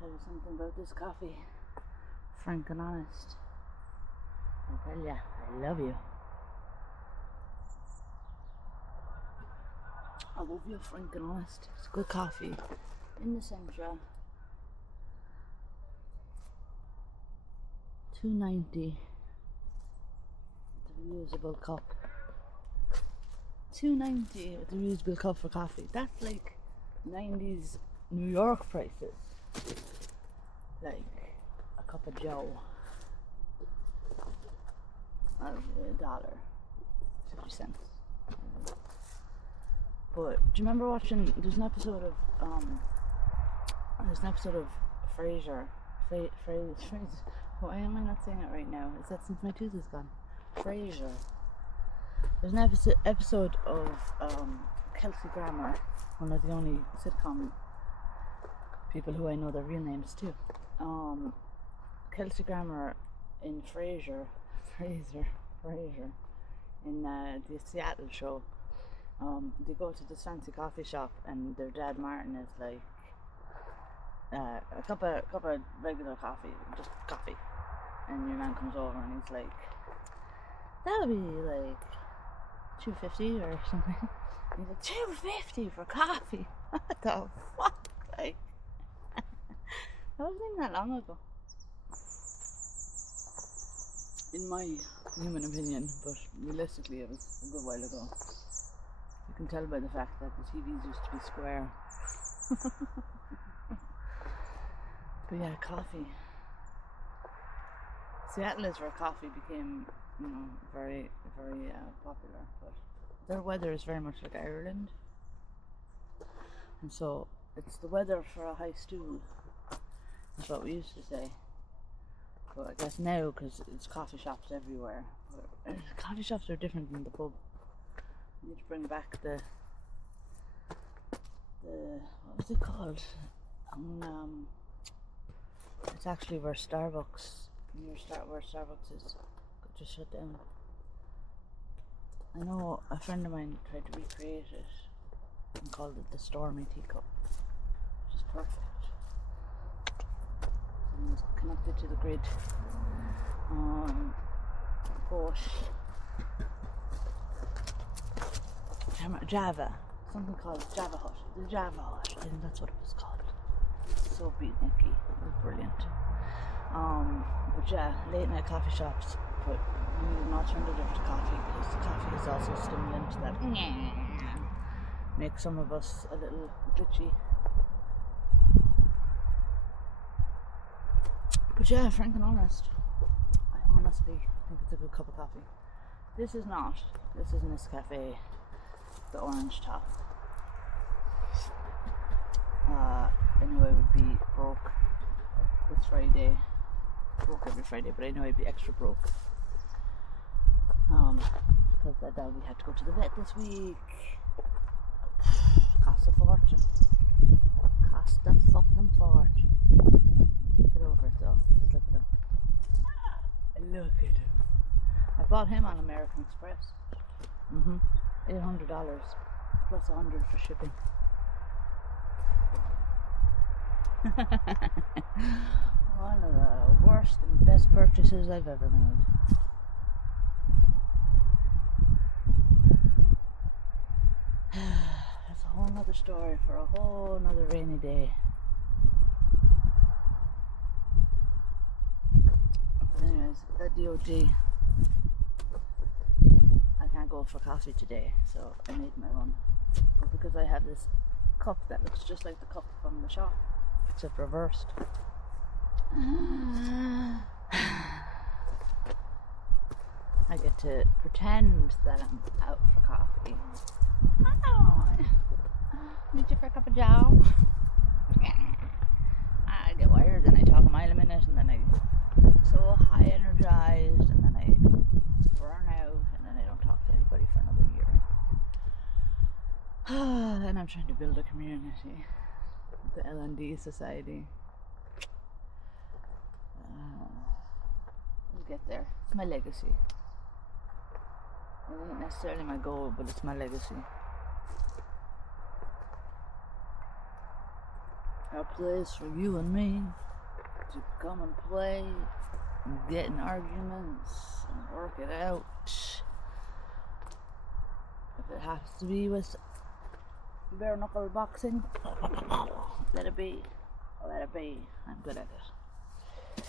tell you something about this coffee. Frank and honest. I tell ya, I love you. I love you, frank and honest. It's good coffee in the centre. $2.90. The reusable cup. $2.90 with the reusable cup for coffee. That's like 90s New York prices. Like a cup of Joe. $1.50. But do you remember watching? There's an episode of Frasier. Why am I not saying it right now? Is that since my tooth is gone? Frasier. There's an episode of Kelsey Grammer, one of the only sitcom people who I know their real names too. Kelsey Grammer in Frasier, in the Seattle show. They go to this fancy coffee shop, and their dad Martin is like, a cup of regular coffee, just coffee. And your man comes over and he's like, that would be like $2.50 or something. And he's like, $2.50 for coffee? What the fuck? Like, that wasn't even that long ago, in my human opinion, but realistically it was a good while ago. You can tell by the fact that the TVs used to be square. But yeah, coffee. Seattle is where coffee became, very, very popular. But their weather is very much like Ireland, and so it's the weather for a high stool. That's what we used to say. But I guess now, because it's coffee shops everywhere, coffee shops are different than the pub. You need to bring back the what was it called? It's actually where Starbucks is, just shut down. I know a friend of mine tried to recreate it and called it the Stormy Teacup, which is perfect. It's connected to the grid. But Java, something called Java Hut. The Java Hut, I think that's what it was called. So beatniky, it was brilliant. But yeah, late night coffee shops, but we need an alternative to coffee, because the coffee is also a stimulant that makes some of us a little glitchy. But yeah, frank and honest, I honestly think it's a good cup of coffee. This is Nescafe, the orange top. I know I would be broke this Friday. Broke every Friday, but I know I'd be extra broke. Because that doggy had to go to the vet this week. Cost a fortune. Cost a fucking fortune. Get over it though. Just look at him. Look at him. I bought him on American Express. $800 plus $100 for shipping. One of the worst and best purchases I've ever made. That's a whole nother story for a whole nother rainy day. But anyways, that DOG, I can't go for coffee today, so I made my own. But because I have this cup that looks just like the cup from the shop, except reversed. I get to pretend that I'm out for coffee. Oh, need you for a cup of joe? I get wired, then I talk a mile a minute, and then I'm so high energized, and then I burn out, and then I don't talk to anybody for another year. And I'm trying to build a community, the L&D Society. We'll get there. It's my legacy. It isn't necessarily my goal, but it's my legacy. A place for you and me to come and play and get in arguments and work it out. If it has to be with bare knuckle boxing, let it be. Let it be. I'm good at it.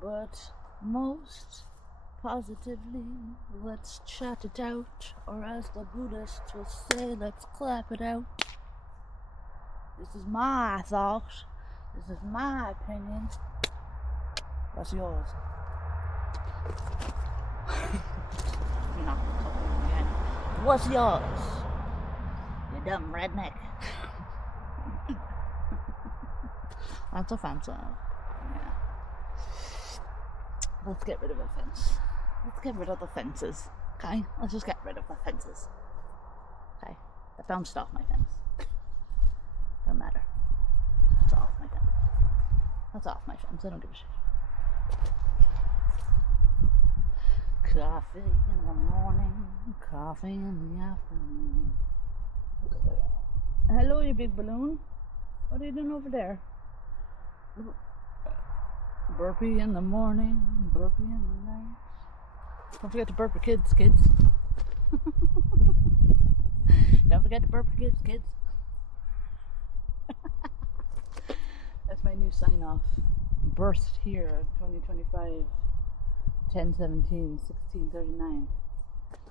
But most positively, let's chat it out, or as the Buddhists will say, let's clap it out. This is my thought. This is my opinion. What's yours? No, again. What's yours? You dumb redneck. That's offensive. Yeah. Let's get rid of a fence. Let's get rid of the fences. Okay? Let's just get rid of the fences. Okay? That bounced off my fence. Don't matter. It's off my fence. That's off my fence. I don't give a shit. Coffee in the morning, coffee in the afternoon. Hello, you big balloon. What are you doing over there? Burpee in the morning, burpee in the night. Don't forget to burp your kids. Don't forget to burp your kids. That's my new sign off. Birthed here, 2025, 10/17, 1639.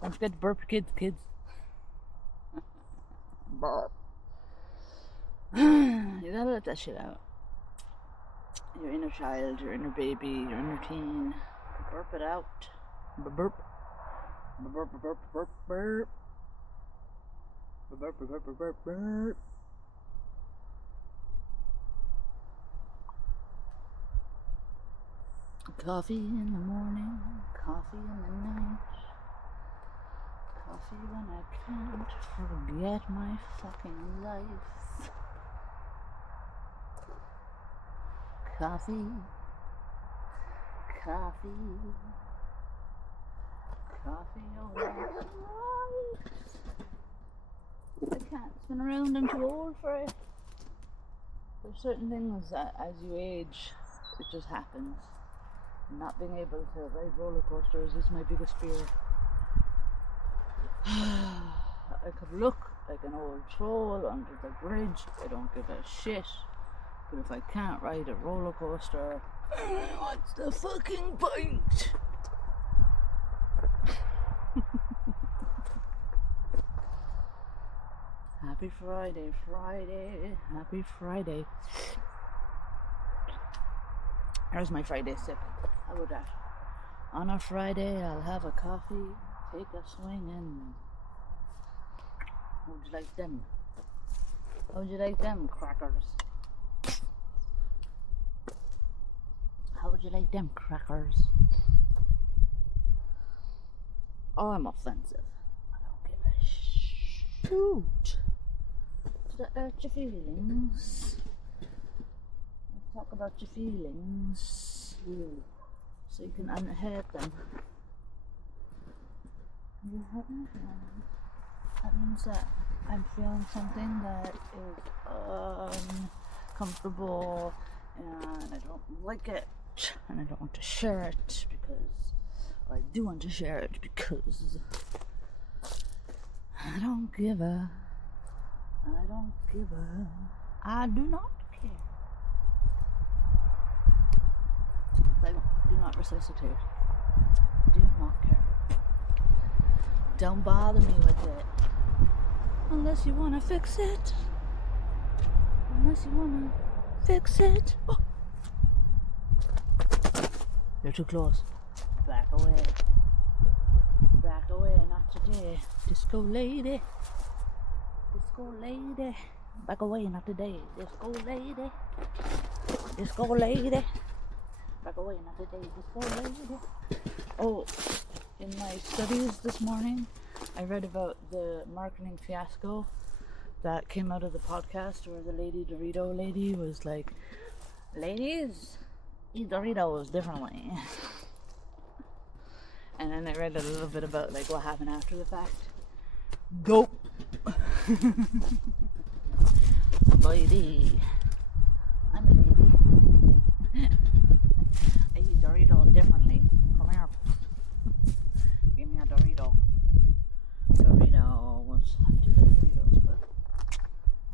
Don't forget to burp your kids. Burp. You gotta let that shit out. Your inner child, your inner baby, your inner teen. Burp it out. Burp. Burp, burp, burp, burp, burp. Burp, burp, burp, burp, burp, burp. Coffee in the morning, coffee in the night. Coffee when I can't forget my fucking life. Coffee, oh right. I can't spin around, I'm too old for it. There's certain things that as you age, it just happens. Not being able to ride roller coasters is my biggest fear. I could look like an old troll under the bridge, I don't give a shit. But if I can't ride a roller coaster, what's the fucking point? Happy Friday, happy Friday. There's my Friday sip. How about that? On a Friday, I'll have a coffee, take a swing, and how would you like them? How would you like them, crackers? How would you like them, crackers? Oh, I'm offensive. I don't give a shoot. Did that hurt your feelings? Let's talk about your feelings. So you can unhurt them. You hurt my feelings. That means that I'm feeling something that is uncomfortable and I don't like it and I don't want to share it because, or I do want to share it because I do not give a, I do not care. I do not resuscitate. Do not care. Don't bother me with it. Unless you want to fix it. Oh. You're too close. Back away. Not today. Disco lady. Back away, not today. Disco lady. Back away, not today. Disco lady. Oh, in my studies this morning, I read about the marketing fiasco that came out of the podcast where the Dorito lady was like, ladies, eat Doritos differently. And then I read a little bit about like what happened after the fact. Dope. Lady. I'm a lady. I eat Doritos differently. Come here. Give me a Dorito. Doritos. I do like Doritos, but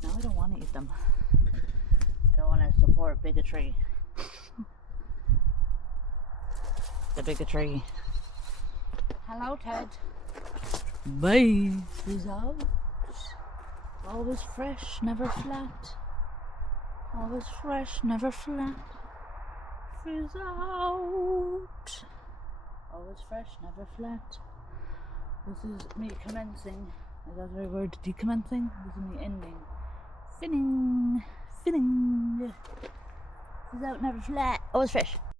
now I don't want to eat them. I don't want to support bigotry. The bigotry. Hello, Ted. Bye. He's out. Always fresh, never flat. Always fresh, never flat. Fizz out. Always fresh, never flat. This is me commencing. Is that the right word? Decommencing? This is me ending. Finning. Fizz out, never flat. Always fresh.